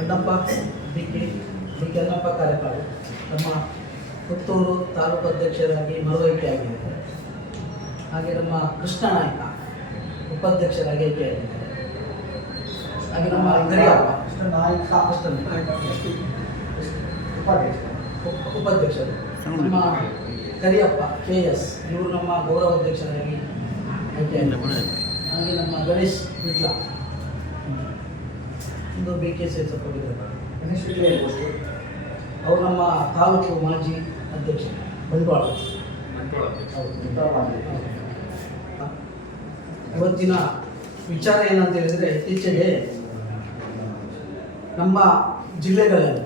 Kannappa B K B Annappa ಕಾರ್ಯಪಾಲ ನಮ್ಮ ಪುತ್ತೂರು ತಾಲೂಕು ಅಧ್ಯಕ್ಷರಾಗಿ ಮರುವೈಕೆಯಾಗಿದ್ದಾರೆ. ಹಾಗೆ ನಮ್ಮ ಕೃಷ್ಣ ನಾಯ್ಕ ಉಪಾಧ್ಯಕ್ಷರಾಗಿ ಆಯ್ಕೆಯಾಗಿದ್ದಾರೆ. ಹಾಗೆ ನಮ್ಮ ಗರಿಯಪ್ಪ ಕೃಷ್ಣ ನಾಯ್ಕ. ಉಪಾಧ್ಯಕ್ಷ. ಉಪಾಧ್ಯಕ್ಷರು. ನಮ್ಮ ಕರಿಯಪ್ಪ ಕೆ ಎಸ್ ಇವರು ನಮ್ಮ ಗೌರವ ಅಧ್ಯಕ್ಷರಾಗಿ ಆಯ್ಕೆಯಾಗಿದ್ದಾರೆ. ಹಾಗೆ ನಮ್ಮ ಗಣೇಶ್ ವಿಟ್ಲ. ಇದು ಬಿ ಕೆ ಸಿ ಸಭ್ಯರು ಗಣೇಶ್ ಅವರು ನಮ್ಮ ತಾಲೂಕು ಮಾಜಿ ಅಧ್ಯಕ್ಷ ಬಂಟ್ವಾಳ. ಇವತ್ತಿನ ವಿಚಾರ ಏನಂತ ಹೇಳಿದರೆ ಇತ್ತೀಚೆಗೆ ನಮ್ಮ ಜಿಲ್ಲೆಗಳಲ್ಲಿ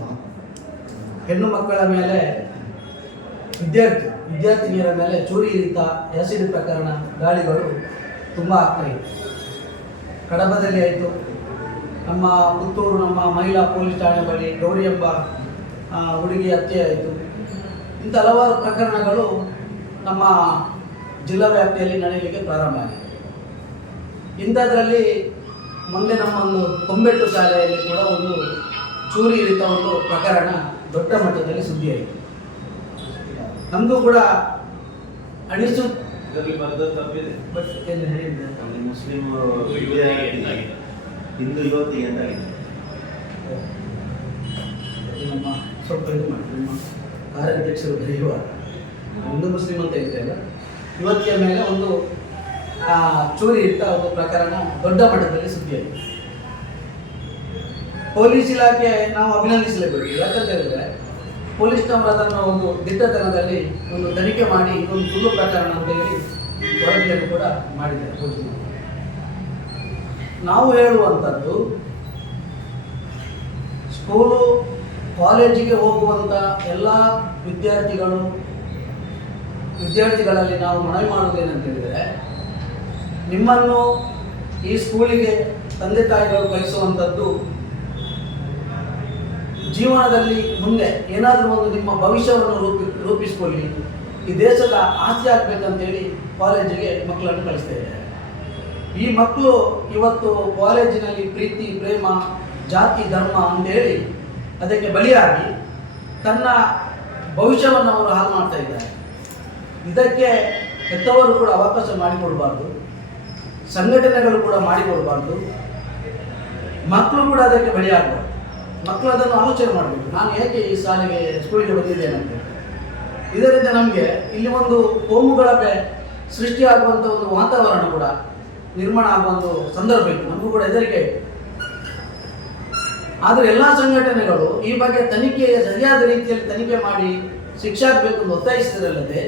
ಹೆಣ್ಣು ಮಕ್ಕಳ ಮೇಲೆ ವಿದ್ಯಾರ್ಥಿ ವಿದ್ಯಾರ್ಥಿನಿಯರ ಮೇಲೆ ಚೂರಿ ಇರಿತ ಆಸಿಡ್ ಪ್ರಕರಣ ಗಾಳಿಗಳು ತುಂಬ ಆಗ್ತಾ ಇದೆ. ಕಡಬದಲ್ಲಿ ಆಯಿತು. ನಮ್ಮ ಪುತ್ತೂರು ನಮ್ಮ ಮಹಿಳಾ ಪೊಲೀಸ್ ಠಾಣೆ ಬಳಿ ಗೌರಿ ಎಂಬ ಹುಡುಗಿ ಹತ್ಯೆ ಆಯಿತು. ಇಂಥ ಹಲವಾರು ಪ್ರಕರಣಗಳು ನಮ್ಮ ಜಿಲ್ಲಾ ವ್ಯಾಪ್ತಿಯಲ್ಲಿ ನಡೆಯಲಿಕ್ಕೆ ಪ್ರಾರಂಭ ಆಗಿದೆ. ಇಂಥದ್ರಲ್ಲಿ ಮೊನ್ನೆ ನಮ್ಮ ಒಂದು ಕೊಂಬೆಟ್ಟು ಶಾಲೆಯಲ್ಲಿ ಕೂಡ ಒಂದು ಚೂರಿ ಇರಿತ ಒಂದು ಪ್ರಕರಣ ದೊಡ್ಡ ಮಟ್ಟದಲ್ಲಿ ಸುದ್ದಿಯಾಯಿತು. ನಮಗೂ ಕೂಡ ಅಣಿಸು ಮುಸ್ಲಿಂ ಯುವತಿ ಅಂತ ಅದು ನಮ್ಮ ಸ್ವಲ್ಪ ಇದು ಮಾಡಿ ನಮ್ಮ ಕಾರ್ಯಾಧ್ಯಕ್ಷರು ಬರೆಯುವ ಒಂದು ಮುಸ್ಲಿಂ ಅಂತ ಇದ್ದಲ್ಲ ಯುವತಿಯ ಮೇಲೆ ಒಂದು ಚೂರಿ ಇಟ್ಟ ಒಂದು ಪ್ರಕರಣ ದೊಡ್ಡ ಮಟ್ಟದಲ್ಲಿ ಸುದ್ದಿಯಾಗಿದೆ. ಪೊಲೀಸ್ ಇಲಾಖೆ ನಾವು ಅಭಿನಂದಿಸಲೇಬೇಕು. ಯಾಕಂತ ಹೇಳಿದ್ರೆ ಪೊಲೀಸ್ನವರು ಅದನ್ನು ಒಂದು ದಿಟ್ಟತನದಲ್ಲಿ ಒಂದು ತನಿಖೆ ಮಾಡಿ, ಒಂದು ಸುಳ್ಳು ಪ್ರಕರಣ ಅಂತ ಹೇಳಿ ವರದಿಯನ್ನು ಕೂಡ ಮಾಡಿದ್ದಾರೆ ನಾವು ಹೇಳುವಂಥದ್ದು ಸ್ಕೂಲು ಕಾಲೇಜಿಗೆ ಹೋಗುವಂಥ ಎಲ್ಲ ವಿದ್ಯಾರ್ಥಿಗಳು, ವಿದ್ಯಾರ್ಥಿಗಳಲ್ಲಿ ನಾವು ಮನವಿ ಮಾಡುವುದೇನಂತ ಹೇಳಿದರೆ ನಿಮ್ಮನ್ನು ಈ ಸ್ಕೂಲಿಗೆ ತಂದೆ ತಾಯಿಗಳು ಕಳಿಸುವಂಥದ್ದು ಜೀವನದಲ್ಲಿ ಮುಂದೆ ಏನಾದರೂ ಒಂದು ನಿಮ್ಮ ಭವಿಷ್ಯವನ್ನು ರೂಪಿ, ರೂಪಿಸಿಕೊಳ್ಳಿ, ಈ ದೇಶದ ಆಸ್ತಿ ಆಗಬೇಕಂತೇಳಿ ಕಾಲೇಜಿಗೆ ಮಕ್ಕಳನ್ನು ಕಳಿಸ್ತಾ ಈ ಮಕ್ಕಳು ಇವತ್ತು ಕಾಲೇಜಿನಲ್ಲಿ ಪ್ರೀತಿ, ಪ್ರೇಮ, ಜಾತಿ, ಧರ್ಮ ಅಂತೇಳಿ ಅದಕ್ಕೆ ಬಲಿಯಾಗಿ ತನ್ನ ಭವಿಷ್ಯವನ್ನು ಅವರು ಹಾಳು ಮಾಡ್ತಾ ಇದ್ದಾರೆ. ಇದಕ್ಕೆ ಹೆತ್ತವರು ಕೂಡ ಅವಕಾಶ ಮಾಡಿಕೊಡಬಾರ್ದು. ಸಂಘಟನೆಗಳು ಕೂಡ ಮಾಡಿಕೊಡಬಾರ್ದು. ಮಕ್ಕಳು ಕೂಡ ಅದಕ್ಕೆ ಬಲಿಯಾಗಬಾರ್ದು. ಮಕ್ಕಳು ಅದನ್ನು ಆಲೋಚನೆ ಮಾಡಬೇಕು. ನಾನು ಹೇಗೆ ಈ ಸಾಲಿಗೆ ಸ್ಕೂಲಿಗೆ ಬಂದಿದ್ದೇನೆ ಇದರಿಂದ ನಮಗೆ ಇಲ್ಲಿ ಒಂದು ಕೋಮುಗಳ ಸೃಷ್ಟಿಯಾಗುವಂಥ ಒಂದು ವಾತಾವರಣ ಕೂಡ ನಿರ್ಮಾಣ ಆಗುವ ಒಂದು ಸಂದರ್ಭ ಇತ್ತು. ನಮಗೂ ಕೂಡ ಹೆದರಿಕೆ ಇತ್ತು. ಆದರೆ ಎಲ್ಲ ಸಂಘಟನೆಗಳು ಈ ಬಗ್ಗೆ ತನಿಖೆ ಸರಿಯಾದ ರೀತಿಯಲ್ಲಿ ತನಿಖೆ ಮಾಡಿ ಶಿಕ್ಷೆ ಆಗಬೇಕು ಎಂದು ಒತ್ತಾಯಿಸಿದರಲ್ಲದೆ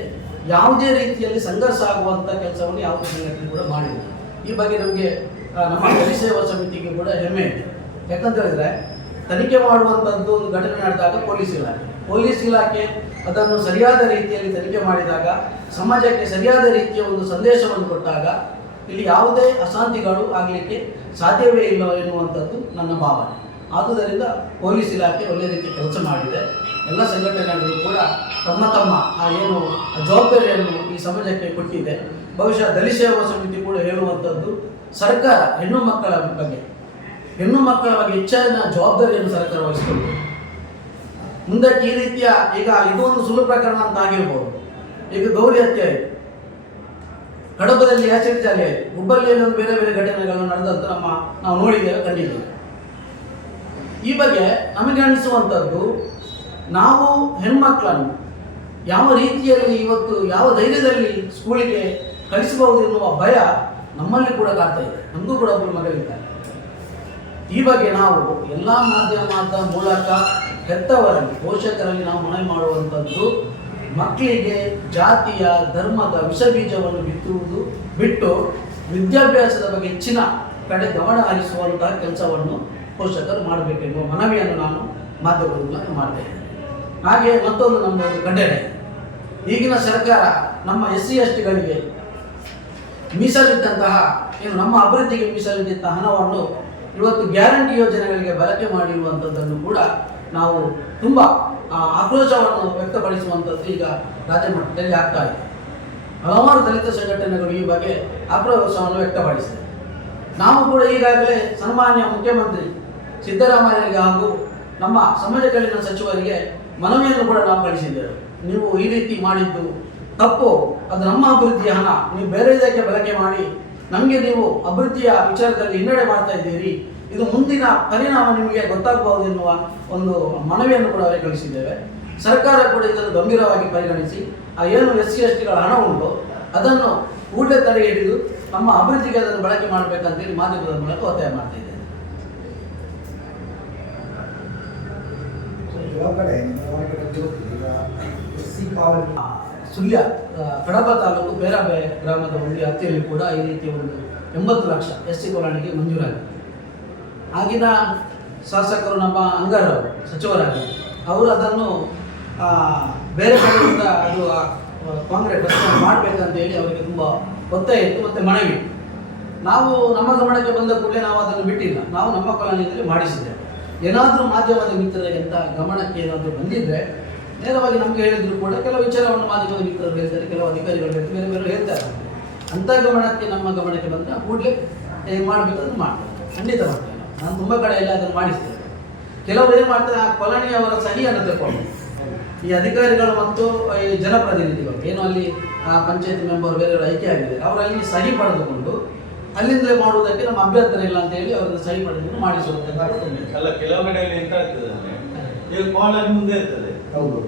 ಯಾವುದೇ ರೀತಿಯಲ್ಲಿ ಸಂಘರ್ಷ ಆಗುವಂಥ ಕೆಲಸವನ್ನು ಯಾವುದೇ ಸಂಘಟನೆ ಕೂಡ ಮಾಡಿಲ್ಲ. ಈ ಬಗ್ಗೆ ನಮಗೆ ನಮ್ಮ ನಮ್ಮ ಪರಿಸೇವಾ ಸಮಿತಿಗೆ ಕೂಡ ಹೆಮ್ಮೆ ಇದೆ. ಯಾಕಂತ ಹೇಳಿದ್ರೆ ತನಿಖೆ ಮಾಡುವಂಥದ್ದು ಒಂದು ಘಟನೆ ನಡೆದಾಗ ಪೊಲೀಸ್ ಇಲಾಖೆ. ಪೊಲೀಸ್ ಇಲಾಖೆ ಅದನ್ನು ಸರಿಯಾದ ರೀತಿಯಲ್ಲಿ ತನಿಖೆ ಮಾಡಿದಾಗ, ಸಮಾಜಕ್ಕೆ ಸರಿಯಾದ ರೀತಿಯ ಒಂದು ಸಂದೇಶವನ್ನು ಕೊಟ್ಟಾಗ ಇಲ್ಲಿ ಯಾವುದೇ ಅಶಾಂತಿಗಳು ಆಗಲಿಕ್ಕೆ ಸಾಧ್ಯವೇ ಇಲ್ಲ ಎನ್ನುವಂಥದ್ದು ನನ್ನ ಭಾವನೆ. ಆದುದರಿಂದ ಪೊಲೀಸ್ ಇಲಾಖೆ ಒಳ್ಳೆ ರೀತಿ ಕೆಲಸ ಮಾಡಿದೆ. ಎಲ್ಲ ಸಂಘಟನೆಗಳು ಕೂಡ ತಮ್ಮ ತಮ್ಮ ಆ ಏನು ಜವಾಬ್ದಾರಿಯನ್ನು ಈ ಸಮಾಜಕ್ಕೆ ಕೊಟ್ಟಿದೆ. ಬಹುಶಃ ದಲಿತ ಸೇವಾ ಸಮಿತಿ ಕೂಡ ಹೇಳುವಂಥದ್ದು ಸರ್ಕಾರ, ಹೆಣ್ಣು ಮಕ್ಕಳ ಬಗ್ಗೆ. ಹೆಣ್ಣು ಮಕ್ಕಳ ಬಗ್ಗೆ ಹೆಚ್ಚಿನ ಜವಾಬ್ದಾರಿಯನ್ನು ಸರ್ಕಾರ ವಹಿಸಿಕೊಂಡು ಮುಂದಕ್ಕೆ ಈ ರೀತಿಯ ಈಗ ಇದೊಂದು ಸುಳ್ಳು ಪ್ರಕರಣ ಅಂತ ಆಗಿರ್ಬೋದು. ಈಗ ಗೌರಿ ಹತ್ಯೆ ಆಯಿತು. ಕಡಬದಲ್ಲಿ ಆಚರಿಸ ಆಯಿತು ಹುಬ್ಬಳ್ಳಿಯಲ್ಲಿ ಬೇರೆ ಬೇರೆ ಘಟನೆಗಳು ನಡೆದಂತ ನಮ್ಮ ನಾವು ನೋಡಿದ್ದೇವೆ, ಕಂಡಿದ್ದೇವೆ. ಈ ಬಗ್ಗೆ ನಮಗೆ ಅನಿಸುವಂಥದ್ದು, ನಾವು ಹೆಣ್ಮಕ್ಳನ್ನು ಯಾವ ರೀತಿಯಲ್ಲಿ ಇವತ್ತು ಯಾವ ಧೈರ್ಯದಲ್ಲಿ ಸ್ಕೂಲಿಗೆ ಕಳಿಸಬಹುದು ಎನ್ನುವ ಭಯ ನಮ್ಮಲ್ಲಿ ಕೂಡ ಕಾಡ್ತಾ ಇದೆ. ನಮಗೂ ಕೂಡ ಒಬ್ಬರು ಮಗಳಿದ್ದಾರೆ ಈ ಬಗ್ಗೆ ನಾವು ಎಲ್ಲ ಮಾಧ್ಯಮದ ಮೂಲಕ ಹೆತ್ತವರಲ್ಲಿ, ಪೋಷಕರಲ್ಲಿ ನಾವು ಮನವಿ ಮಾಡುವಂಥದ್ದು ಮಕ್ಕಳಿಗೆ ಜಾತಿಯ, ಧರ್ಮದ ವಿಷ ಬೀಜವನ್ನು ಬಿತ್ತುವುದು ಬಿಟ್ಟು ವಿದ್ಯಾಭ್ಯಾಸದ ಬಗ್ಗೆ ಹೆಚ್ಚಿನ ಕಡೆ ಗಮನ ಹರಿಸುವಂತಹ ಕೆಲಸವನ್ನು ಪೋಷಕರು ಮಾಡಬೇಕೆಂಬ ಮನವಿಯನ್ನು ನಾನು ಮಾಧ್ಯಮದ ಮೂಲಕ ಮಾಡ್ತೇನೆ ಹಾಗೆ ಮತ್ತೊಂದು ನಮ್ಮ ಒಂದು ಈಗಿನ ಸರ್ಕಾರ ನಮ್ಮ ಎಸ್ ಸಿ ಎಸ್ ಟಿಗಳಿಗೆ ಮೀಸಲಿಟ್ಟಂತಹ, ಏನು ನಮ್ಮ ಅಭಿವೃದ್ಧಿಗೆ ಮೀಸಲಿಟ್ಟಂತಹ ಹಣವನ್ನು ಇವತ್ತು ಗ್ಯಾರಂಟಿ ಯೋಜನೆಗಳಿಗೆ ಬಳಕೆ ಮಾಡಿರುವಂಥದ್ದನ್ನು ಕೂಡ ನಾವು ತುಂಬ ಆಕ್ರೋಶವನ್ನು ವ್ಯಕ್ತಪಡಿಸುವಂಥದ್ದು ಈಗ ರಾಜ್ಯ ಮಟ್ಟದಲ್ಲಿ ಆಗ್ತಾ ಇದೆ. ಹಲವಾರು ದಲಿತ ಸಂಘಟನೆಗಳು ಈ ಬಗ್ಗೆ ಆಕ್ರೋಶವನ್ನು ವ್ಯಕ್ತಪಡಿಸಿದೆ. ನಾವು ಕೂಡ ಈಗಾಗಲೇ ಸನ್ಮಾನ್ಯ ಮುಖ್ಯಮಂತ್ರಿ ಸಿದ್ದರಾಮಯ್ಯರಿಗೆ ಹಾಗೂ ನಮ್ಮ ಸಮಾಜ ಕಲ್ಯಾಣ ಸಚಿವರಿಗೆ ಮನವಿಯನ್ನು ಕೂಡ ನಾವು ಕಳಿಸಿದ್ದೇವೆ. ನೀವು ಈ ರೀತಿ ಮಾಡಿದ್ದು ತಪ್ಪು, ಅದು ನಮ್ಮ ಅಭಿವೃದ್ಧಿಯ ಹಣ, ನೀವು ಬೇರೆ ಇದಕ್ಕೆ ಬಳಕೆ ಮಾಡಿ, ನಮಗೆ ನೀವು ಅಭಿವೃದ್ಧಿಯ ವಿಚಾರದಲ್ಲಿ ಹಿನ್ನಡೆ ಮಾಡ್ತಾ ಇದ್ದೀರಿ ಇದು ಮುಂದಿನ ಪರಿಣಾಮ ನಿಮಗೆ ಗೊತ್ತಾಗಬಹುದು ಎನ್ನುವ ಒಂದು ಮನವಿಯನ್ನು ಕೂಡ ಅವರಿಗೆ ಕಳಿಸಿದ್ದೇವೆ. ಸರ್ಕಾರ ಕೂಡ ಇದನ್ನು ಗಂಭೀರವಾಗಿ ಪರಿಗಣಿಸಿ ಆ ಏನು ಎಸ್ ಸಿ ಎಸ್ ಟಿಗಳ ಹಣ ಉಂಟು ಅದನ್ನು ಕೂಡಲೇ ತಡೆ ಹಿಡಿದು ನಮ್ಮ ಅಭಿವೃದ್ಧಿಗೆ ಅದನ್ನು ಬಳಕೆ ಮಾಡಬೇಕಂತೇಳಿ ಮಾಧ್ಯಮದ ಮೂಲಕ ಒತ್ತಾಯ ಮಾಡ್ತಾ ಇದ್ದೇನೆ. ಸುಳ್ಯ ಕಡಬ ತಾಲೂಕು ಬೇರಾಬೆ ಗ್ರಾಮದ ಒಂದು ಹತ್ತಿಯಲ್ಲಿ ಕೂಡ ಈ ರೀತಿಯ ಒಂದು ಎಂಬತ್ತು ಲಕ್ಷ ಎಸ್ ಸಿ ಕಾಲೋನಿಗೆ ಮಂಜೂರಾಗಿದೆ. ಆಗಿನ ಶಾಸಕರು ನಮ್ಮ ಅಂಗಾರವರು ಸಚಿವರಾಗಿ, ಅವರು ಅದನ್ನು ಬೇರೆ ಕಡೆಯಿಂದ ಅದು ಕಾಂಗ್ರೆಸ್ ಮಾಡಬೇಕಂತ ಹೇಳಿ ಅವರಿಗೆ ತುಂಬ ಒತ್ತಾಯ ಇತ್ತು ಮತ್ತು ಮನವಿ ನಾವು ನಮ್ಮ ಗಮನಕ್ಕೆ ಬಂದ ಕೂಡಲೇ ನಾವು ಅದನ್ನು ಬಿಟ್ಟಿಲ್ಲ ನಾವು ನಮ್ಮ ಕಾಲೋನಿಯಲ್ಲಿ ಮಾಡಿಸಿದ್ದೇವೆ ಏನಾದರೂ ಮಾಧ್ಯಮದ ಮಿತ್ರರಿಗೆ ಅಂತ ಗಮನಕ್ಕೆ ಏನಾದರೂ ಬಂದಿದ್ದರೆ ನೇರವಾಗಿ ನಮಗೆ ಹೇಳಿದ್ರು ಕೂಡ ಕೆಲವು ವಿಚಾರವನ್ನು ಮಾಧ್ಯಮದ ಮಿತ್ರರು ಹೇಳ್ತಾರೆ, ಕೆಲವು ಅಧಿಕಾರಿಗಳು ಹೇಳ್ತಾರೆ, ಬೇರೆ ಬೇರೆ ಹೇಳ್ತಾರೆ. ಅಂಥ ಗಮನಕ್ಕೆ, ನಮ್ಮ ಗಮನಕ್ಕೆ ಬಂದರೆ ಕೂಡಲೇ ಮಾಡಬೇಕಾದ್ರೆ ಮಾಡಬೇಕು ಮಾಡ್ತಾರೆ ಖಂಡಿತ ಮಾಡ್ತೇವೆ ನಾವು. ನಾನು ತುಂಬ ಕಡೆ ಎಲ್ಲ ಅದನ್ನು ಮಾಡಿಸ್ತೇನೆ. ಕೆಲವರು ಏನು ಮಾಡ್ತಾರೆ ಆ ಕೊಲನಿಯವರ ಸಹಿಯನ್ನು ತಗೊಂಡು ಈ ಅಧಿಕಾರಿಗಳು ಮತ್ತು ಈ ಜನಪ್ರತಿನಿಧಿಗಳು ಏನು ಅಲ್ಲಿ ಆ ಪಂಚಾಯತ್ ಮೆಂಬರ್ ಬೇರೆಯವರು ಆಯ್ಕೆ ಆಗಿದ್ದಾರೆ ಅವರಲ್ಲಿ ಸಹಿ ಪಡೆದುಕೊಂಡು ಅಲ್ಲಿಂದಲೇ ಮಾಡುವುದಕ್ಕೆ ನಮ್ಮ ಅಭ್ಯರ್ಥನೆ ಇಲ್ಲ ಅಂತ ಹೇಳಿ ಅವರನ್ನು ಸಹಿ ಪಡೆದುಕೊಂಡು ಮಾಡಿಸುವಂತ ಅಲ್ಲ ಕೆಲವು ಕಡೆಯಲ್ಲಿ ಎಂತ ಆಗ್ತದೆ ಈಗ ಕಾಲರ್ ಮುಂದೆ ಇರ್ತದೆ. ಹೌದು.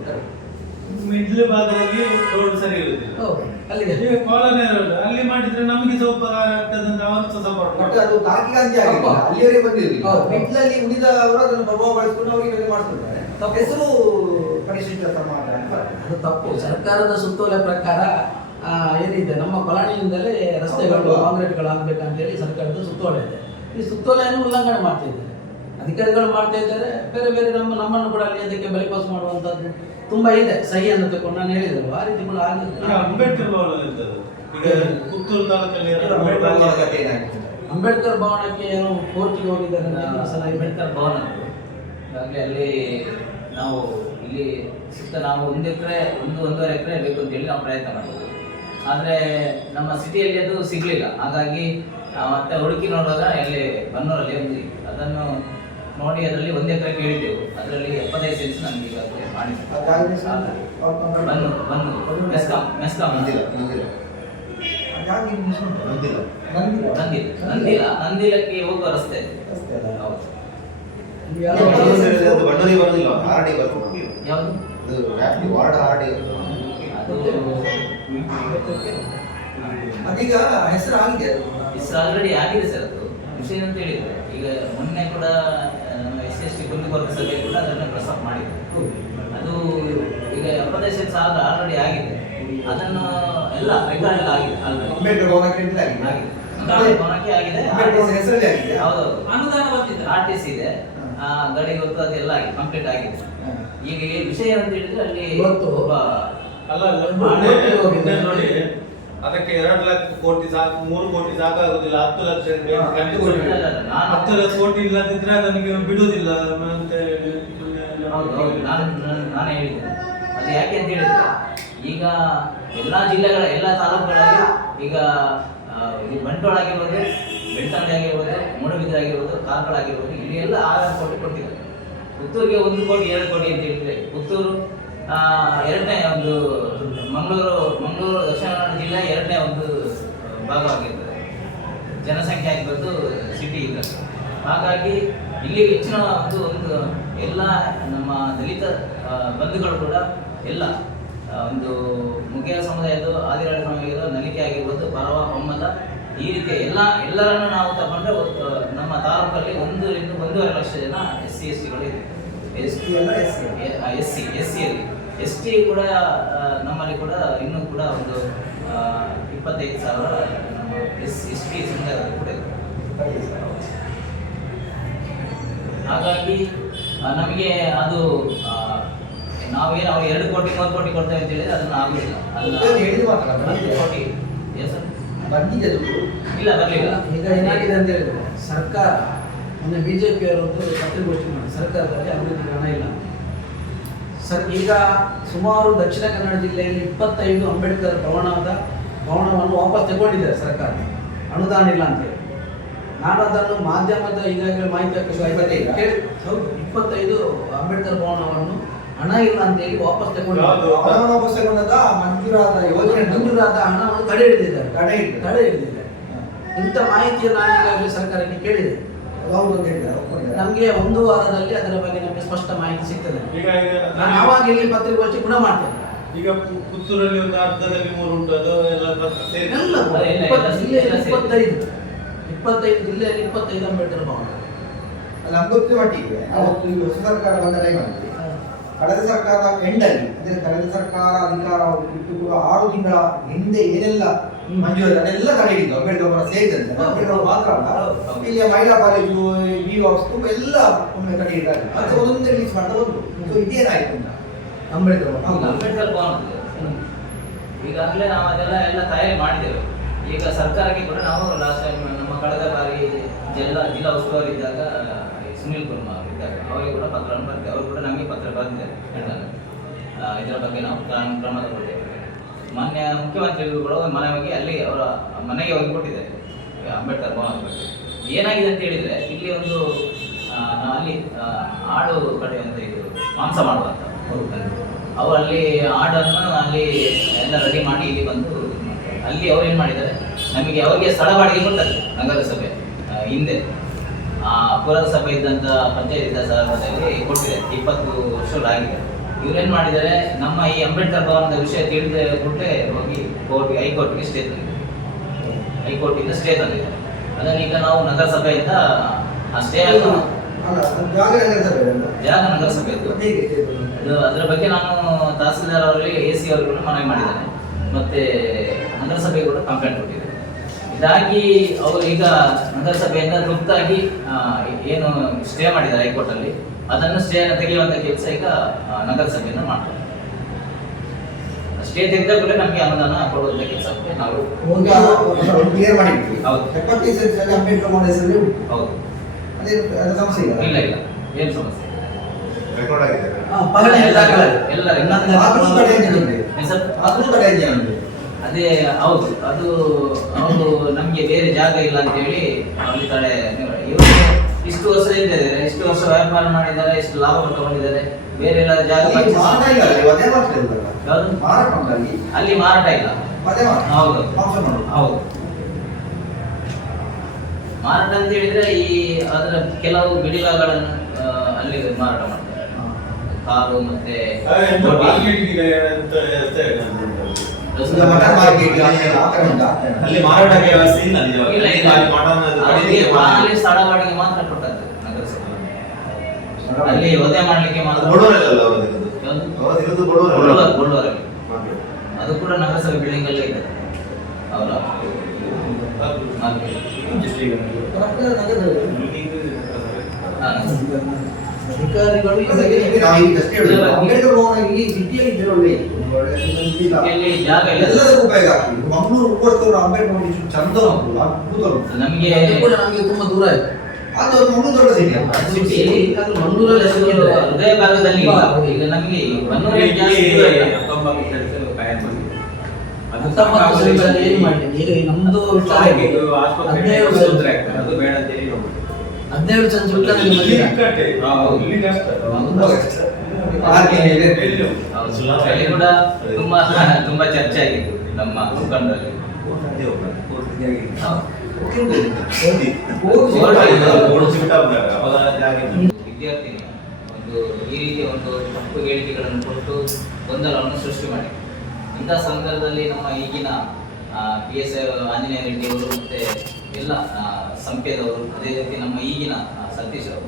ಮಿಡ್ಲ್ ಭಾಗದಲ್ಲಿ ರೋಡ್ ಸರಿ ಇರುತ್ತೆ ಹೌದು. ಅಲ್ಲಿಗೆ. ಈಗ ಕಾಲನೇ ಇರಲ್ಲ ಅಲ್ಲಿ ಮಾಡಿದ್ರೆ ನಮಗೆ ಉಪಕಾರ ಆಗ್ತದೆ ಅಂತ ಅವರು ಸಹ ಸಪೋರ್ಟ್ ಮತ್ತೆ ಅದು ತಾರ್ಕಿಕಾಂತಿ ಆಗಿಲ್ಲ. ಅಲ್ಲಿಯವರೆಗೆ ಬಂದಿರಲಿಲ್ಲ. ಹೌದು. ಮಿಡ್ಲಲ್ಲಿ ಉಳಿದವರು ಅದನ್ನು ಪ್ರಭಾವ ಬಳಸ್ಕೊಂಡು ಅವರಿಗೆ ಬೇರೆ ಮಾಡ್ತಿರ್ತಾರೆ. ತಪ್ಪು. ಹೆಸರು ಪರಿಶಿಷ್ಟ ಸಮಾಜ ಅಂತ ಅದು ತಪ್ಪು. ಸರ್ಕಾರದ ಸುತ್ತೋಲೆ ಪ್ರಕಾರ ಆ, ಏನಿದೆ ನಮ್ಮ ಕೊಲಾಣಿಯಿಂದಲೇ ರಸ್ತೆಗಳು ಹೌದು. ಕಾಂಕ್ರೀಟ್ಗಳು ಆಗ್ಬೇಕಂತ ಹೇಳಿ ಸರ್ಕಾರದ ಸುತ್ತೋಲೆ ಇದೆ. ಈ ಸುತ್ತೋಲೆಯನ್ನು ಉಲ್ಲಂಘನೆ ಮಾಡ್ತಾ ಇದ್ದಾರೆ ಅಧಿಕಾರಿಗಳು ಮಾಡ್ತಾ ಇದ್ದಾರೆ ಬೇರೆ ಬೇರೆ ನಮ್ಮ ನಮ್ಮನ್ನು ಕೂಡ ಅಲ್ಲಿ ಅದಕ್ಕೆ ಬಲಿಪಾಸ್ ಮಾಡುವಂಥದ್ದು ತುಂಬಾ ಇದೆ ಸಹಿಯನ್ನು ತಗೊಂಡು ನಾನು ಹೇಳಿದ್ರು ಆ ರೀತಿ ಕೂಡ ಆಗಿದೆ. ಅಂಬೇಡ್ಕರ್ ಭವನ ಇರ್ತದೆ ಈಗ ಪುತ್ತೂರು ತಾಲೂಕಲ್ಲಿ ಅಂಬೇಡ್ಕರ್ ಕಥೆ ಏನಾಗಿದೆ? ಅಂಬೇಡ್ಕರ್ ಭವನಕ್ಕೆ ಏನು ಕೋರ್ಟಿಗೆ ಹೋಗಿದ್ದಾರೆ ಸಲ ಅಂಬೇಡ್ಕರ್ ಭವನ ಅದು. ಈಗಾಗಲೇ ಅಲ್ಲಿ ನಾವು ಇಲ್ಲಿ ಸುತ್ತ ನಾವು ಒಂದು ಎಕರೆ ಒಂದು ಒಂದೂವರೆ ಎಕರೆ ಬೇಕು ಅಂತೇಳಿ ನಾವು ಪ್ರಯತ್ನ ಮಾಡಿದ್ವಿ ಆದರೆ ನಮ್ಮ ಸಿಟಿಯಲ್ಲಿ ಅದು ಸಿಗಲಿಲ್ಲ. ಹಾಗಾಗಿ ಮತ್ತೆ ಹುಡುಕಿ ನೋಡುವಾಗ ಇಲ್ಲಿ ಬನ್ನೂರಲ್ಲಿ ಒಂದು ಅದನ್ನು ನೋಡಿ ಅದರಲ್ಲಿ ಒಂದು ಎಕರೆ ಕೇಳಿದ್ದೆವು. ಅದರಲ್ಲಿ ಎಪ್ಪತ್ತೈದು ಸೆನ್ಸ್ ನಮ್ಗೆ ಈಗ ಬಂದು ಬಂದು. ಮೆಸ್ಕಾಂ ಮೆಸ್ಕಾಂ ಬಂದಿಲ್ಲ ಹೆಸರು ಉಂಟು? ನಂದಿಲ್ಲ. ನಂದಿಲ್ಲ. ನಂದಿಲ್ ನಂದಿಲಕ್ಕೆ ಹೋಗುವ ರಸ್ತೆ? ಹೌದು. ಬರೋದಿಲ್ಲ ಆರ್ಡಿ ಬರ್ತದೆ ಯಾವುದು ಅದು ವ್ಯಾಪ್ತಿ ವಾರ್ಡ್ ಆರ್ಡಿ ಅದು ಅದೀಗ ಹೆಸರು ಆಗಿದೆ ಅದು. ಹೆಸರು ಆಲ್ರೆಡಿ ಆಗಿದೆ ಸರ್ ಅದು. ವಿಷಯ ಅಂತ ಹೇಳಿದ್ರೆ ಈಗ ಮೊನ್ನೆ ಕೂಡ ಎಸ್ ಎಸ್ ಟಿ ಕುಂದುಕೊರತೆ ಸಭೆ ಕೂಡ ಅದನ್ನು ಪ್ರಸ್ತಾಪ ಮಾಡಿದ್ರು. ಅದು ಈಗ ಎಪ್ಪತ್ತೈದು ಸೆನ್ಸ್ ಆದ ಆಲ್ರೆಡಿ ಆಗಿದೆ. ಅದನ್ನು ಎಲ್ಲ ರೆಕಾರ್ಡ್ ಎಲ್ಲ ಆಗಿದೆ. ಅಂಬೇಡ್ಕರ್ ಆಗಿದೆ. ಭವನಕ್ಕೆ ಆಗಿದೆ. ಅನುದಾನ ಬಂದಿದೆ. ಆರ್ ಟಿ ಸಿ ಇದೆ ಆ, ಗಡಿ ಗೊತ್ತು ಅದೆಲ್ಲ ಆಗಿದೆ. ಕಂಪ್ಲೀಟ್ ಆಗಿದೆ. ಈಗ ಈ ವಿಷಯ ಅಂತ ಹೇಳಿದ್ರೆ ಅಲ್ಲಿ ಇವತ್ತು ಒಬ್ಬ ಅಲ್ಲ ನೋಡಿ. ಅದಕ್ಕೆ ಎರಡು ಲಕ್ಷ ಕೋಟಿ ಸಾಕು ಮೂರು ಕೋಟಿ ಸಾಕಾಗುದಿಲ್ಲ ಹತ್ತು ಲಕ್ಷ ಹತ್ತು ಕೋಟಿ. ನಾನು- ಹತ್ತು ಲಕ್ಷ ಕೋಟಿ ಇಲ್ಲದಿದ್ರೆ ನನಗೆ ಬಿಡುವುದಿಲ್ಲ ಅಂತ ಹೇಳಿ ನಾನು ಹೇಳಿದ್ದೇನೆ ಅದು ಯಾಕೆ ಅಂತ ಹೇಳಿದ್ರೆ ಈಗ ಎಲ್ಲ ಜಿಲ್ಲೆಗಳ ಎಲ್ಲ ತಾಲೂಕುಗಳಲ್ಲಿ ಈಗ ಬಂಟ್ವಾಳ ಆಗಿರ್ಬೋದು ಬೆಳ್ತಂಗಡಿ ಆಗಿರ್ಬೋದು ಮೂಡಬಿದ್ರೆ ಆಗಿರ್ಬೋದು ಕಾರ್ಕಳ ಆಗಿರ್ಬೋದು ಇಲ್ಲಿ ಎಲ್ಲ ಆರು ಕೋಟಿ ಕೊಟ್ಟಿದ್ದಾರೆ. ಪುತ್ತೂರಿಗೆ ಒಂದು ಕೋಟಿ ಎರಡು ಕೋಟಿ ಅಂತ ಹೇಳಿದ್ರೆ ಪುತ್ತೂರು ಎರಡನೇ ಒಂದು ಮಂಗಳೂರು ಮಂಗಳೂರು ದಕ್ಷಿಣ ಕನ್ನಡ ಜಿಲ್ಲೆ ಎರಡನೇ ಒಂದು ಭಾಗವಾಗಿರ್ತದೆ. ಜನಸಂಖ್ಯೆ ಆಗಿರ್ಬೋದು ಸಿಟಿ ಇದೆ. ಹಾಗಾಗಿ ಇಲ್ಲಿ ಹೆಚ್ಚಿನ ಒಂದು ಒಂದು ಎಲ್ಲ ನಮ್ಮ ದಲಿತ ಬಂಧುಗಳು ಕೂಡ ಎಲ್ಲ ಒಂದು ಮುಖ್ಯ ಸಮುದಾಯದ ಆದಿರಾಳಿ ಸಮುದಾಯದ ನಲಿಕೆ ಆಗಿರ್ಬೋದು ಪರವ ಒಮ್ಮತ ಈ ರೀತಿಯ ಎಲ್ಲ ಎಲ್ಲರನ್ನು ನಾವು ತಗೊಂಡ್ರೆ ನಮ್ಮ ತಾಲೂಕಲ್ಲಿ ಒಂದರಿಂದ ಒಂದೂವರೆ ಲಕ್ಷ ಜನ ಎಸ್ ಸಿ ಎಸ್ ಟಿಗಳು ಇದೆ S T. S C S C ಅಲ್ಲಿ. ಎಸ್ ಟಿ ಕೂಡ ನಮ್ಮಲ್ಲಿ ಕೂಡ ಇನ್ನೂ ಕೂಡ ಒಂದು ಇಪ್ಪತ್ತೈದು ಸಾವಿರ ನಮ್ಮ ಎಸ್ ಎಸ್ ಟಿ ಸಮುದಾಯದಲ್ಲಿ ಕೂಡ ಇದೆ. ಹಾಗಾಗಿ ನಮಗೆ ಅದು ನಾವೇನು ಅವ್ರು ಎರಡು ಕೋಟಿ ಮೂರು ಕೋಟಿ ಕೊಡ್ತೇವೆ ಅಂತ ಹೇಳಿದ್ರೆ ಅದನ್ನು ಆಗುದಿಲ್ಲ. ಕೋಟಿ. ಎಸ್ ಬಂದಿದೆ ಇಲ್ಲ ಬರಲಿಲ್ಲ. ಈಗ ಏನಾಗಿದೆ ಅಂತ ಹೇಳಿದ್ರೆ ಸರ್ಕಾರ ಮೊನ್ನೆ ಬಿಜೆಪಿಯವರು ಅವರು ಪತ್ರಿಕೋಷ್ಠಿ ಮಾಡಿ ಸರ್ಕಾರದಲ್ಲಿ ಅಭಿವೃದ್ಧಿ ಹಣ ಇಲ್ಲ ಸರ್ ಈಗ ಸುಮಾರು ದಕ್ಷಿಣ ಕನ್ನಡ ಜಿಲ್ಲೆಯಲ್ಲಿ ಇಪ್ಪತ್ತೈದು ಅಂಬೇಡ್ಕರ್ ಭವನದ ಭವನವನ್ನು ವಾಪಸ್ ತಗೊಂಡಿದ್ದಾರೆ ಸರ್ಕಾರ. ಅನುದಾನ ಇಲ್ಲ ಅಂತೇಳಿ ನಾನು ಅದನ್ನು ಮಾಧ್ಯಮದ ಈಗಾಗಲೇ ಮಾಹಿತಿ ಹೌದು ಇಪ್ಪತ್ತೈದು ಅಂಬೇಡ್ಕರ್ ಭವನವನ್ನು ಹಣ ಇಲ್ಲ ಅಂತ ಹೇಳಿ ವಾಪಸ್ ತಗೊಂಡು ವಾಪಸ್ ತಗೊಂಡಾಗ ಮಂಜೂರಾದ ಯೋಜನೆ ಮಂಜೂರಾದ ಹಣವನ್ನು ತಡೆ ಹಿಡಿದಿದ್ದಾರೆ. ತಡೆ ಹಿಡಿದಿದ್ದಾರೆ. ತಡೆ ಹಿಡಿದಿದ್ದಾರೆ. ಇಂಥ ಮಾಹಿತಿಯನ್ನು ನಾನು ಈಗಾಗಲೇ ಸರ್ಕಾರಕ್ಕೆ ಕೇಳಿದೆ. ಹೌದು ಅಂತ ಹೇಳಿದ್ದಾರೆ. ನಮಗೆ ಒಂದು ವಾರದಲ್ಲಿ ಅದರ ಬಗ್ಗೆ ನಮಗೆ ಸ್ಪಷ್ಟ ಮಾಹಿತಿ ಸಿಗ್ತದೆ. ನಾನು ಯಾವಾಗ ಇಲ್ಲಿ ಪತ್ರಿಕೋಷ್ಠಿ ಕೂಡ ಮಾಡ್ತೇನೆ? ಈಗ ಪುತ್ತೂರಲ್ಲಿ ಒಂದು ಅರ್ಧದಲ್ಲಿ ಮೂರು ಉಂಟು ಅದು ಎಲ್ಲ ಜಿಲ್ಲೆಯಲ್ಲಿ. ಇಪ್ಪತ್ತೈದು. ಇಪ್ಪತ್ತೈದು ಜಿಲ್ಲೆಯಲ್ಲಿ ಇಪ್ಪತ್ತೈದು ಅಂಬೇಡ್ಕರ್ ಭವನ. ನಮ್ಗೆ ಗೊತ್ತಿನ ಮಟ್ಟಿಗೆ ಅವತ್ತು ಈ ಹೊಸ ಸರ್ಕಾರ ಬಂದ ಟೈಮಲ್ಲಿ ಕಳೆದ ಸರ್ಕಾರ ಎಂಡಲ್ಲಿ ಅಂದರೆ ಕಳೆದ ಸರ್ಕಾರ ಅಧಿಕಾರ ಬಿಟ್ಟು ಕೂಡ ಆರು ತಿಂಗಳ ಹಿಂದೆ ಏನೆಲ್ಲ ಮಂಜೂರಾತಿ ಅದೆಲ್ಲ ತಡೆ ಹಿಡಿದು ಅಂಬೇಡ್ಕರ್ ಅವರ ಸೇರಿದಂತೆ ಅಂಬೇಡ್ಕರ್ ಮಾತ್ರ ಅಲ್ಲ. ಇಲ್ಲಿ ಮಹಿಳಾ ಕಾಲೇಜು ಬಿ ವಾಕ್ಸ್ ಎಲ್ಲ ಒಮ್ಮೆ ಹಿಡಿದಾರೆ ಅದು ಒಂದೊಂದೇ ರಿಲೀಸ್ ಮಾಡ್ತಾ ಬಂದು ಸೊ ಇದೇನಾಯ್ತು ಅಂತ. ಅಂಬೇಡ್ಕರ್. ಅಂಬೇಡ್ಕರ್ ಈಗಾಗಲೇ ನಾವು ಅದೆಲ್ಲ ಎಲ್ಲ ತಯಾರಿ ಮಾಡಿದ್ದೇವೆ. ಈಗ ಸರ್ಕಾರಕ್ಕೆ ಕೂಡ ನಾವು ಲಾಸ್ಟ್ ಟೈಮ್ ನಮ್ಮ ಕಳೆದ ಬಾರಿ ಜಿಲ್ಲಾ ಜಿಲ್ಲಾ ಉಸ್ತುವಾರಿ ಇದ್ದಾಗ ಸುನಿಲ್ ಕುರ್ಮಾ ಇದ್ದಾಗ ಅವರಿಗೆ ಕೂಡ ಪತ್ರವನ್ನು ಬರ್ತೇವೆ ಅವರು ಕೂಡ ನಮಗೆ ಪತ್ರ ಬರೆದಿದ್ದಾರೆ ಇದರ ಬಗ್ಗೆ ನಾವು ಕ್ರಮ ತಗೊಳ್ತೇವೆ ಮಾನ್ಯ ಮುಖ್ಯಮಂತ್ರಿಗಳು ಮನೆ ಹೋಗಿ ಅಲ್ಲಿ ಅವರ ಮನೆಗೆ ಹೋಗಿ ಕೊಟ್ಟಿದ್ದಾರೆ ಅಂಬೇಡ್ಕರ್ ಭವನ ಏನಾಗಿದೆ ಅಂತ ಹೇಳಿದ್ರೆ, ಇಲ್ಲಿ ಒಂದು ಅಲ್ಲಿ ಆಡು ಕಡೆ ಅಂತ ಇದು ಮಾಂಸ ಮಾಡುವಂಥ ಅವರು ಅಲ್ಲಿ ಆಡನ್ನು ಅಲ್ಲಿ ಎಲ್ಲ ರೆಡಿ ಮಾಡಿ ಇಲ್ಲಿ ಬಂದು ಅಲ್ಲಿ ಅವ್ರು ಏನು ಮಾಡಿದ್ದಾರೆ, ನಮಗೆ ಅವರಿಗೆ ಸ್ಥಳ ಬಾಡಿಗೆ ಕೊಡ್ತಾರೆ ನಗರಸಭೆ ಹಿಂದೆ. ಆ, ಪುರಸಭೆ ಇದ್ದಂಥ ಪಂಚಾಯತ್ ಇದ್ದ ಸಂದರ್ಭದಲ್ಲಿ ಕೊಟ್ಟಿದೆ ಇಪ್ಪತ್ತು ವರ್ಷಗಳಾಗಿದೆ. ಇವ್ರೇನು ಮಾಡಿದ್ದಾರೆ? ನಮ್ಮ ಈ ಅಂಬೇಡ್ಕರ್ ಭವನದ ವಿಷಯ ತಿಳಿದ ಕೊಟ್ಟೆ ಹೋಗಿ ಕೋರ್ಟ್ ಹೈಕೋರ್ಟ್ಗೆ ಸ್ಟೇ ತಂದಿದ್ದಾರೆ. ಹೈಕೋರ್ಟಿಂದ ಸ್ಟೇ ತಂದಿದ್ದಾರೆ. ಅದನ್ನ ಈಗ ನಾವು ನಗರಸಭೆಯಿಂದ ಆ ಸ್ಟೇ ಅದು ಜಾಗ ನಗರಸಭೆ ನಗರಸಭೆಯದ್ದು ಅದು ಅದರ ಬಗ್ಗೆ ನಾನು ತಹಸೀಲ್ದಾರ್ ಅವರಿಗೆ ಎ ಸಿ ಅವರು ಕೂಡ ಮನವಿ ಮಾಡಿದ್ದಾರೆ ಮತ್ತೆ ನಗರಸಭೆಗೆ ಕೂಡ ಕಂಪ್ಲೇಂಟ್ ಕೊಟ್ಟಿದೆ ಇದಾಗಿ ಅವರು ಈಗ ನಗರಸಭೆಯಿಂದ ತುರ್ತಾಗಿ ಏನು ಸ್ಟೇ ಮಾಡಿದ್ದಾರೆ ಹೈಕೋರ್ಟ್ ಅಲ್ಲಿ ಅದನ್ನು ಸ್ಟೇ ತೆಗೆಯುವಂತ ಕೆಲಸ ಈಗ ನಗರಸಭೆಯನ್ನು ಮಾಡ್ತಾರೆ. ಸ್ಟೇ ತೆಗೆದ ಕೂಡ ನಮಗೆ ಅನುದಾನ ಕೊಡುವಂತ ಕೆಲಸಕ್ಕೆ ನಾವು ಕ್ಲಿಯರ್ ಮಾಡಿದ್ವಿ ಹೌದು. ಎಪ್ಪತ್ತೈದು ಸೆನ್ಸಲ್ಲಿ ಅಂಬೇಡ್ಕರ್ ಭವನ ಹೆಸರಲ್ಲಿ ಹೌದು. ಅದೇ ಸಮಸ್ಯೆ ಇಲ್ಲ. ಇಲ್ಲ ಇಲ್ಲ. ಏನು ಸಮಸ್ಯೆ ರೆಕಾರ್ಡ್ ಆಗಿದೆ. ಎಲ್ಲ. ಅದೇ ಹೌದು. ಅದು ಅವರು ನಮಗೆ ಬೇರೆ ಜಾಗ ಇಲ್ಲ ಅಂತ ಹೇಳಿ ಅಲ್ಲಿ ತಡೆ ಇವರು ಇಷ್ಟು ವರ್ಷ ಇದ್ದಾರೆ ಇಷ್ಟು ವರ್ಷ ವ್ಯಾಪಾರ ಮಾಡಿದ್ದಾರೆ ಇಷ್ಟು ಲಾಭ ತಗೊಂಡಿದ್ದಾರೆ. ಬೇರೆ ಎಲ್ಲ ಜಾಗ ಅಲ್ಲಿ ಮಾರಾಟ ಇಲ್ಲ ಹೌದು. ಹೌದು. ಮಾರಾಟ ಅಂತ ಹೇಳಿದ್ರೆ ಈ ಅದರ ಕೆಲವು ಬಿಡಿಭಾಗಗಳನ್ನು ಆ, ಅಲ್ಲಿ ಮಾರಾಟ ಮಾಡ್ತಾರೆ. ಕಾರು ಮತ್ತೆ ಅಲ್ಲಿ ಮಾರಾಟಕ್ಕೆ ವ್ಯವಸ್ಥೆ ಇಲ್ಲ ನಿಜವಾಗಿ. ಸ್ಥಳ ಬಾಡಿಗೆ ಮಾತ್ರ ಕೊಟ್ಟದ್ದು ನಗರಸಭೆ. ಅಲ್ಲಿ ವಧೆ ಮಾಡ್ಲಿಕ್ಕೆ ಮಾತ್ರ. ಅದು ಕೂಡ ನಗರಸಭೆ ಬಿಲ್ಡಿಂಗ್ ಅಲ್ಲೇ ಇದೆ ಅವರ ಅದು ಅಧಿಕಾರಿಗಳು ಅಂಬೇಡ್ಕರ್ ಭವನ ಇಲ್ಲಿ ಸಿಟಿಯಲ್ಲಿ ಉಪಯೋಗ ಮಂಗಳೂರು ಅಂಬೇಡ್ಕರ್ ಭವನ ಚಂದ ನಮಗೆ ಅದು ಕೂಡ ನಮಗೆ ತುಂಬಾ ದೂರ ಆಯ್ತು. ಅದು ಒಂದು ಮಂಗಳೂರು ದೊಡ್ಡ ಸಿಟಿ ಅದು ಮಂಗಳೂರಲ್ಲಿ ಹೆಸರಿದೆ. ಹೃದಯ ಭಾಗದಲ್ಲಿ ಇಲ್ಲ. ಈಗ ನಮಗೆ ಜಾಸ್ತಿ ಇಲ್ಲ. ಹತ್ತೊಂಬತ್ತು ಹದಿನೇಳು ಕಷ್ಟ. ತುಂಬಾ. ಕೂಡ ತುಂಬಾ ತುಂಬಾ ಚರ್ಚೆ ಆಗಿತ್ತು ನಮ್ಮ ಮುಖಂಡರಲ್ಲಿ ವಿದ್ಯಾರ್ಥಿ ಒಂದು ಈ ರೀತಿಯ ಒಂದು ತಪ್ಪು ಹೇಳಿಕೆಗಳನ್ನು ಕೊಟ್ಟು ಗೊಂದಲವನ್ನು ಸೃಷ್ಟಿ ಮಾಡಿ ಇಂಥ ಸಂದರ್ಭದಲ್ಲಿ ನಮ್ಮ ಈಗಿನ ಪಿ ಎಸ್ ಆಂಜನೇಯ ರೆಡ್ಡಿ ಅವರು ಮತ್ತೆ ಎಲ್ಲ ಸಂಪೇದವರು ಅದೇ ರೀತಿ ನಮ್ಮ ಈಗಿನ ಸತೀಶ್ ಅವರು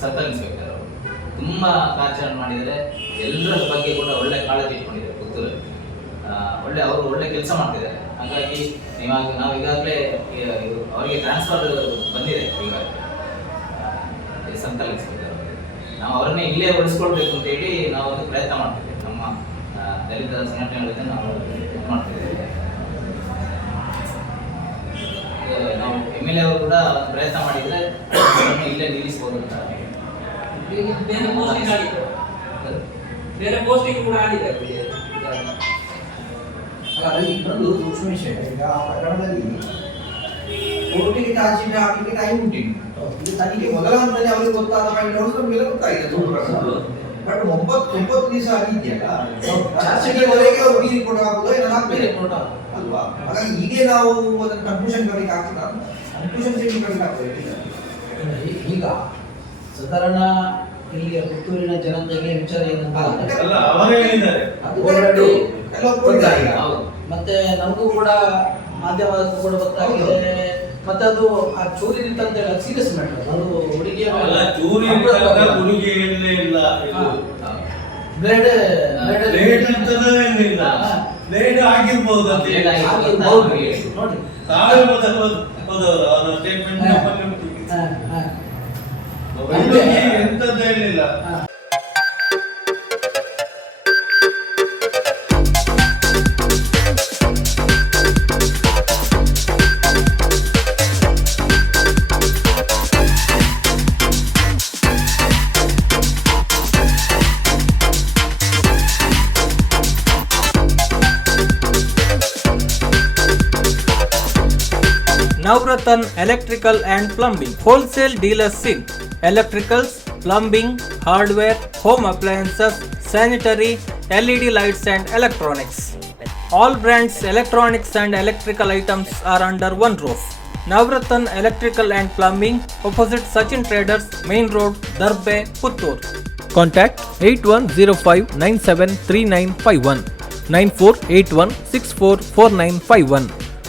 ಸರ್ಕಲ್ ಇನ್ಸ್ಪೆಕ್ಟರ್ ಅವರು, ತುಂಬ ಕಾರ್ಯಾಚರಣೆ ಮಾಡಿದರೆ ಎಲ್ಲರ ಬಗ್ಗೆ ಕೂಡ ಒಳ್ಳೆ ಕಾಳಜಿ ಇಟ್ಕೊಂಡಿದ್ದಾರೆ ಪುತ್ತೂರಲ್ಲಿ. ಒಳ್ಳೆ, ಅವರು ಒಳ್ಳೆ ಕೆಲಸ ಮಾಡ್ತಿದ್ದಾರೆ. ಹಾಗಾಗಿ ನೀವಾಗ ನಾವು ಈಗಾಗಲೇ ಅವರಿಗೆ ಟ್ರಾನ್ಸ್ಫರ್ ಬಂದಿದೆ ಈಗಾಗಲೇ. ಈ ಸಂಕಲ್ ಇನ್ಸ್ಪೆಕ್ಟರ್. ನಾವು ಅವರನ್ನೇ ಇಲ್ಲೇ ಉಳಿಸ್ಕೊಳ್ಬೇಕು ಅಂತ ಹೇಳಿ ನಾವು ಒಂದು ಪ್ರಯತ್ನ ಮಾಡ್ತಿದ್ದೇವೆ. ನಮ್ಮ ದಲಿತ ಸಂಘಟನೆಗಳಿಂದ ನಾವು ಇದು ಮಾಡ್ತಿದ್ದೇವೆ ಇದು ನಾವು ಎಂ ಎಲ್ ಎ ಅವರು ಕೂಡ ಪ್ರಯತ್ನ ಮಾಡಿದ್ರೆ ಇಲ್ಲೇ ನಿಲ್ಲಿಸ್ಬೋದು ಅಂತ ಬೇರೆ ಪೋಸ್ಟಿಂಗ್ ಆಗಿದೆ. ಬೇರೆ ಪೋಸ್ಟಿಂಗ್ ಕೂಡ ಆಗಿದೆ. ಅಲ್ಲ, ಅಲ್ಲಿ ಇನ್ನೊಂದು ಸೂಕ್ಷ್ಮ ವಿಷಯ. ಈಗ ಆ ಪ್ರಕರಣದಲ್ಲಿ ಕೋರ್ಟಿಗೆ ಚಾರ್ಜ್ಶೀಟ್ ಹಾಕಲಿಕ್ಕೆ ಟೈಮ್ ಉಂಟು. ಇದು ತನಿಖೆ ಮೊದಲ ಹಂತದಲ್ಲಿ ಅವರಿಗೆ ಗೊತ್ತಾದ ಫೈಲ್ ಗೊತ್ತಾಗಿದೆ ಹೌದು. ಬಟ್ ಒಂಬತ್ತು ಒಂಬತ್ತು ದಿವಸ ಆಗಿದೆಯಲ್ಲ ಚಾರ್ಜ್ ಶೀಟ್ ವರೆಗೆ ಅವ್ರು ಬಿ ರಿಪೋರ್ಟ್ ಹಾಕುದು ಏನೋ ಬೇರೆ ಹಾಕ್ಬೇಕು ಅಲ್ವಾ? ಹಾಗಾಗಿ ಈಗೇ ನಾವು ಅದನ್ನ ಕನ್ಫ್ಯೂಷನ್ ಬರಲಿಕ್ಕೆ ಆಗ್ತದ? ಈಗ ಸಾಧಾರಣ ಇಲ್ಲಿಯ ಪುತ್ತೂರಿನ ಜನತೆಗೆ ವಿಚಾರ. ಮತ್ತೆ ನಮಗೂ ಕೂಡ ಮಾಧ್ಯಮದಕ್ಕೂ ಕೂಡ ಗೊತ್ತಾಗಿದೆ. ಮತ್ತೆ ಅದು ಆ ಚೂರಿ ನಿಂತಂತ ಹೇಳಿ ಸೀರಿಯಸ್ ಮ್ಯಾಟರ್ ಅದು ಹುಡುಗಿಯ ಅಲ್ಲ ಚೂರಿ ಹುಡುಗಿಯಲ್ಲೇ ಹುಡುಗಿ ಇಲ್ಲೇ ಬ್ಲೇಡ್ ಲೇಟ್ ಅಂತದೇ ಇಲ್ಲ. ಲೇಟ್ ಆಗಿರ್ಬೋದು. ನೋಡಿ. ತಾವೇ ಮೊದಲು ಹೋದವರು ಅವರ ಸ್ಟೇಟ್ಮೆಂಟ್ ಎಂತದ್ದು ಹೇಳಿಲ್ಲ. ಹಾ. Navratan Electrical and Plumbing Wholesale Dealers in Electricals, Plumbing, Hardware, Home Appliances, Sanitary, LED Lights and Electronics. All brands electronics and electrical items are under one roof. Navratan Electrical and Plumbing opposite Sachin Traders Main Road Darbe Puttur. Contact